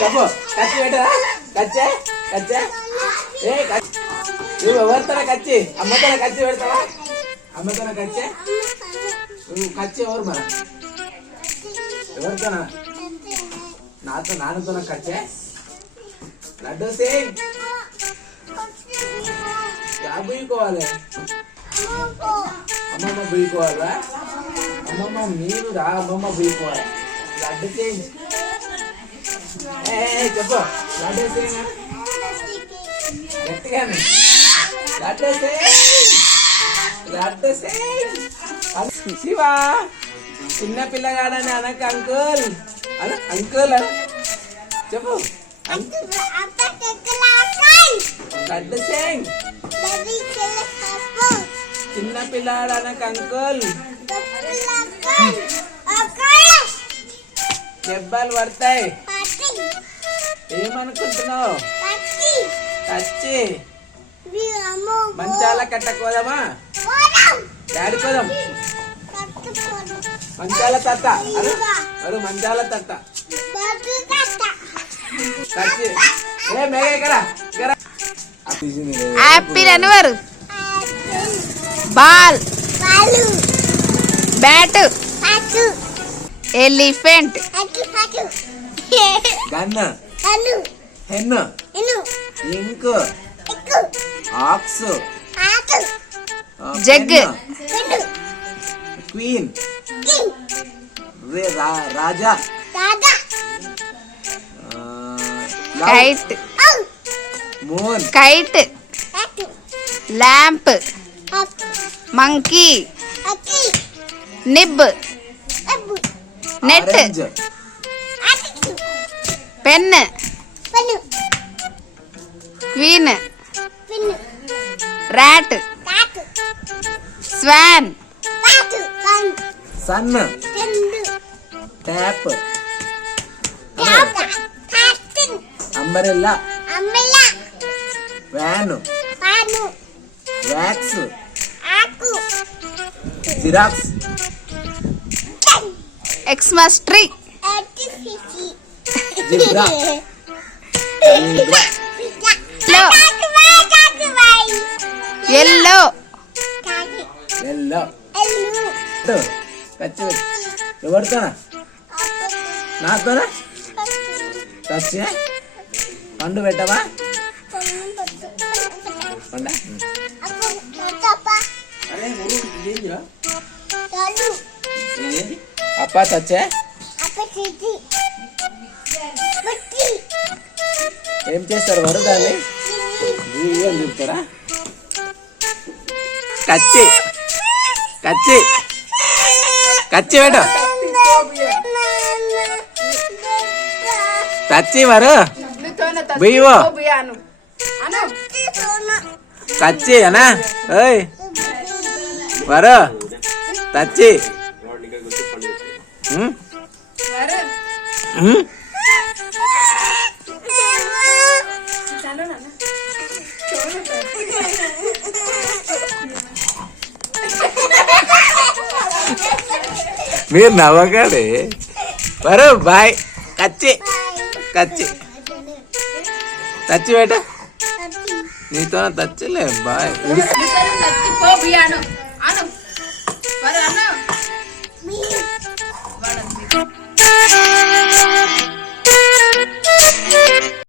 చెప్పు కచ్చి పెట్టరా కచ్చే కచ్చే నువ్వు ఎవరితోనే కచ్చి అమ్మతోనే కచ్చి పెడతావా అమ్మతోనే కచ్చే నువ్వు కచ్చి ఎవరు మన ఎవరితోనా నాన్నతోనే కచ్చే లడ్డూ సింగ్ బుయ్యుకోవాలి అమ్మమ్మ బుయ్యుకోవాలా అమ్మమ్మ మీరు రా అమ్మమ్మ బుయ్యుకోవాలి లడ్డు సింగ్ చెప్పు లడ్డు సింగ్ గట్టిగా లడ్డు సింగ్ శివ చిన్న పిల్లగాడని అనక అంకుల్ అన అంకుల్ అని చెప్పు లడ్డు సింగ్ చిన్న పిల్లాడనక అంకుల్ దెబ్బలు పడతాయి ఏమనుకుంటున్నావు కచ్చి మంచాల కట్టకోదమా డాడీ కోదాం మంచాల తట్ట అరు మంచాల తట్ట కచ్చి ఏ మేఘ ఇక్కడ హ్యాపీ అనివారు ball bat elephant gun hen ink ox jug queen రాజా kite moon kite lamp monkey nib net pen queen rat swan sun tap umbrella van wax xerox Xmas tree zebra yellow yellow కచ్చి ఎవరితోనా నాతోనా కచ్చి పండు పెట్టవా పండ అప్ప చచ్చే ఏం చేస్తారు వారు దాన్ని అని చెప్తారా కచ్చి కచ్చి కచ్చి పెట్టు కచ్చి వారు బియ్యో కచ్చి అనా ఓయ్ వారు కచ్చి మీరు నవ్వకండి వరు బాయ్ కచ్చి కచ్చి తచ్చి బేట నీతో తచ్చిలే బాయ్